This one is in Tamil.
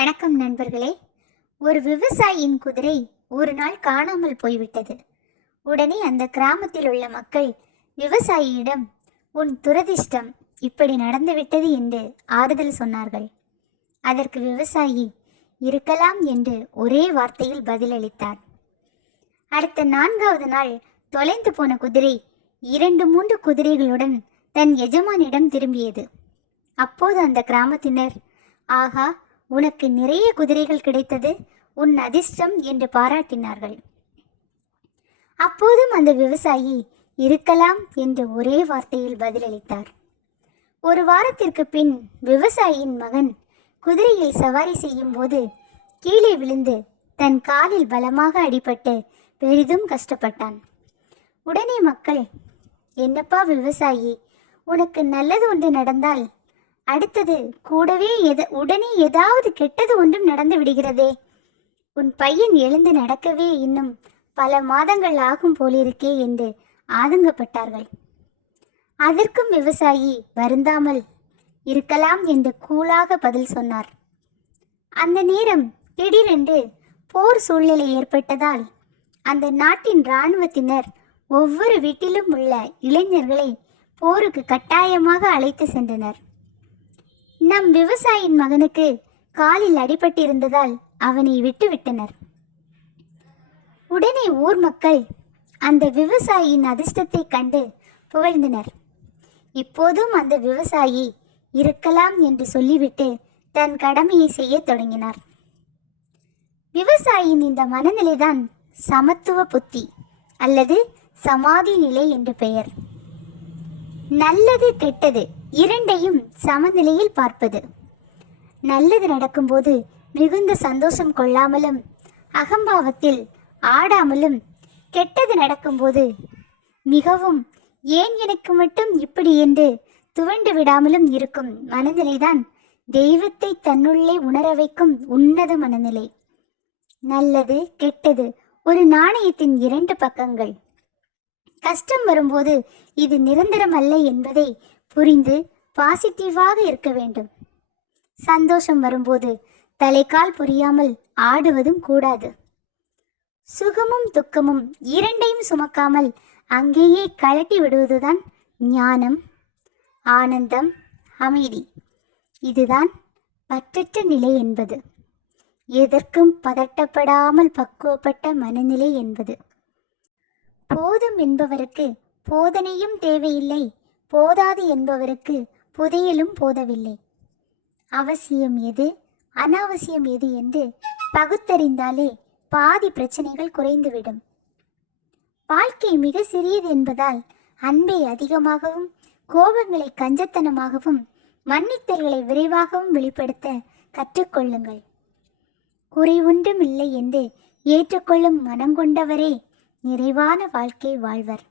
வணக்கம் நண்பர்களே. ஒரு விவசாயியின் குதிரை ஒரு நாள் காணாமல் போய்விட்டது. உடனே அந்த கிராமத்தில் உள்ள மக்கள் விவசாயியிடம், உன் துரதிர்ஷ்டம் இப்படி நடந்துவிட்டது என்று ஆறுதல் சொன்னார்கள். அதற்கு விவசாயி இருக்கலாம் என்று ஒரே வார்த்தையில் பதிலளித்தார். அடுத்த 4வது நாள் தொலைந்து போன குதிரை 2-3 குதிரைகளுடன் தன் எஜமானிடம் திரும்பியது. அப்போது அந்த கிராமத்தினர், ஆகா, உனக்கு நிறைய குதிரைகள் கிடைத்தது, உன் அதிர்ஷ்டம் என்று பாராட்டினார்கள். அப்போதும் அந்த விவசாயி இருக்கலாம் என்று ஒரே வார்த்தையில் பதிலளித்தார். ஒரு வாரத்திற்கு பின் விவசாயியின் மகன் குதிரையில் சவாரி செய்யும் போது கீழே விழுந்து தன் காலில் பலமாக அடிபட்டு பெரிதும் கஷ்டப்பட்டான். உடனே மக்கள், என்னப்பா விவசாயி, உனக்கு நல்லது ஒன்று நடந்தால் அடுத்தது கூடவே உடனே ஏதாவது கெட்டது ஒன்றும் நடந்து விடுகிறதே. உன் பையன் எழுந்து நடக்கவே இன்னும் பல மாதங்கள் ஆகும் போலிருக்கே என்று ஆதங்கப்பட்டார்கள். அதற்கும் விவசாயி வருந்தாமல் இருக்கலாம் என்று கூலாக பதில் சொன்னார். அந்த நேரம் திடீரென்று போர் சூழ்நிலை ஏற்பட்டதால் அந்த நாட்டின் இராணுவத்தினர் ஒவ்வொரு வீட்டிலும் உள்ள இளைஞர்களை போருக்கு கட்டாயமாக அழைத்து சென்றனர். நம் விவசாயியின் மகனுக்கு காலில் அடிபட்டிருந்ததால் அவனை விட்டுவிட்டனர். உடனே ஊர் மக்கள் அந்த விவசாயியின் அதிர்ஷ்டத்தை கண்டு புகழ்ந்தனர். இப்போதும் அந்த விவசாயி இருக்கலாம் என்று சொல்லிவிட்டு தன் கடமையை செய்ய தொடங்கினார். விவசாயியின் இந்த மனநிலைதான் சமத்துவ புத்தி அல்லது சமாதி நிலை என்று பெயர். நல்லது கெட்டது இரண்டையும் சமநிலையில் பார்ப்பது. நல்லது நடக்கும்போது மிகுந்த சந்தோஷம் கொள்ளாமலும் அகம்பாவத்தில் ஆடாமலும், கெட்டது நடக்கும்போது மிகவும் ஏன் எனக்கு மட்டும் இப்படி என்று துவண்டு விடாமலும் இருக்கும் மனநிலைதான் தெய்வத்தை தன்னுள்ளே உணர வைக்கும் உன்னத மனநிலை. நல்லது கெட்டது ஒரு நாணயத்தின் 2 பக்கங்கள். கஷ்டம் வரும்போது இது நிரந்தரம் அல்ல என்பதை புரிந்து பாசிட்டிவாக இருக்க வேண்டும். சந்தோஷம் வரும்போது தலைக்கால் புரியாமல் ஆடுவதும் கூடாது. சுகமும் துக்கமும் இரண்டையும் சுமக்காமல் அங்கேயே கழட்டி விடுவதுதான் ஞானம், ஆனந்தம், அமைதி. இதுதான் பற்றற்ற நிலை என்பது. எதற்கும் பதட்டப்படாமல் பக்குவப்பட்ட மனநிலை என்பது. போதும் என்பவருக்கு போதனையும் தேவையில்லை, போதாது என்பவருக்கு புதையலும் போதவில்லை. அவசியம் எது அனாவசியம் எது என்று பகுத்தறிந்தாலே பாதி பிரச்சனைகள் குறைந்துவிடும். வாழ்க்கை மிக சிறியது என்பதால் அன்பை அதிகமாகவும், கோபங்களை கஞ்சத்தனமாகவும், மன்னித்தல்களை விரைவாகவும் வெளிப்படுத்த கற்றுக்கொள்ளுங்கள். குறை ஒன்றும் இல்லை என்று ஏற்றுக்கொள்ளும் மனங்கொண்டவரே நிறைவான வாழ்க்கை வாழ்வர்.